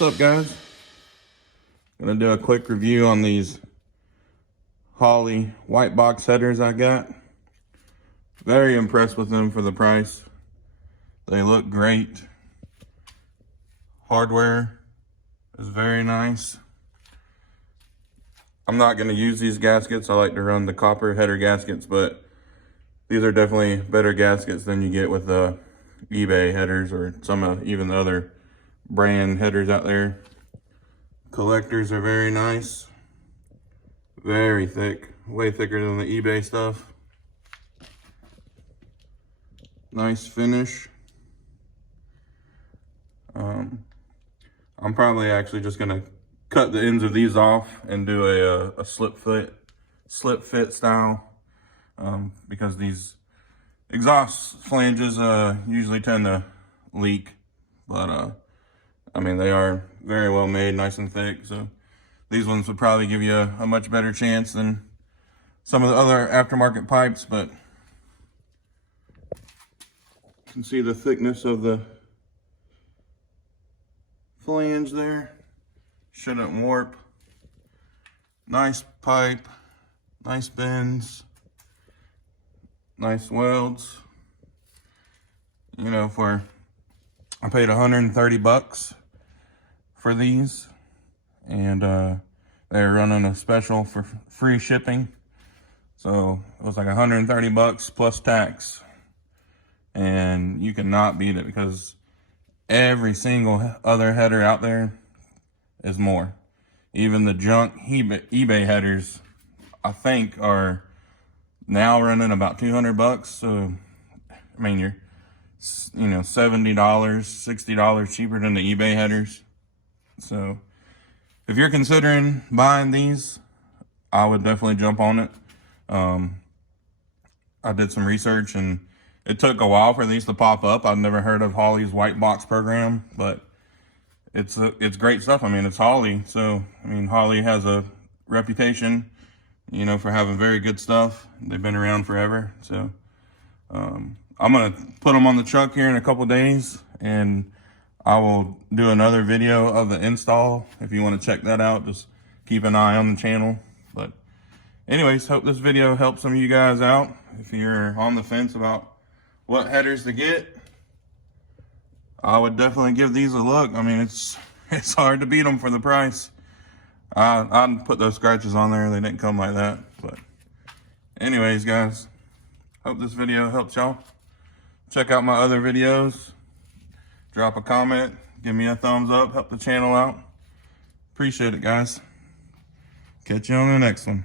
What's up, guys? Gonna do a quick review on these Holley white box headers I got. Very impressed with them for the price. They look great. Hardware is very nice. I'm not gonna use these gaskets. I like to run the copper header gaskets, but these are definitely better gaskets than you get with the eBay headers or some even the other brand headers out there. Collectors are very nice. Very thick, way thicker than the eBay stuff. Nice finish. I'm probably actually just gonna cut the ends of these off and do a slip fit style, because these exhaust flanges usually tend to leak, but I mean, they are very well made, nice and thick, so these ones would probably give you a much better chance than some of the other aftermarket pipes. But you can see the thickness of the flange there. Shouldn't warp. Nice pipe, nice bends, nice welds. You know, I paid 130 bucks for these, and they're running a special for free shipping. So it was like 130 bucks plus tax, and you cannot beat it because every single other header out there is more. Even the junk eBay headers, I think, are now running about 200 bucks. So, I mean, you're, $70, $60 cheaper than the eBay headers. So if you're considering buying these, I would definitely jump on it. I did some research and it took a while for these to pop up. I've never heard of Holley's white box program, but it's great stuff. I mean, it's Holley. So, I mean, Holley has a reputation, for having very good stuff. They've been around forever. So, I'm going to put them on the truck here in a couple days, and I will do another video of the install. If you want to check that out, just keep an eye on the channel. But anyways, hope this video helps some of you guys out. If you're on the fence about what headers to get, I would definitely give these a look. I mean, it's hard to beat them for the price. I'd put those scratches on there. They didn't come like that. But anyways, guys, hope this video helps y'all. Check out my other videos. Drop a comment. Give me a thumbs up. Help the channel out. Appreciate it, guys. Catch you on the next one.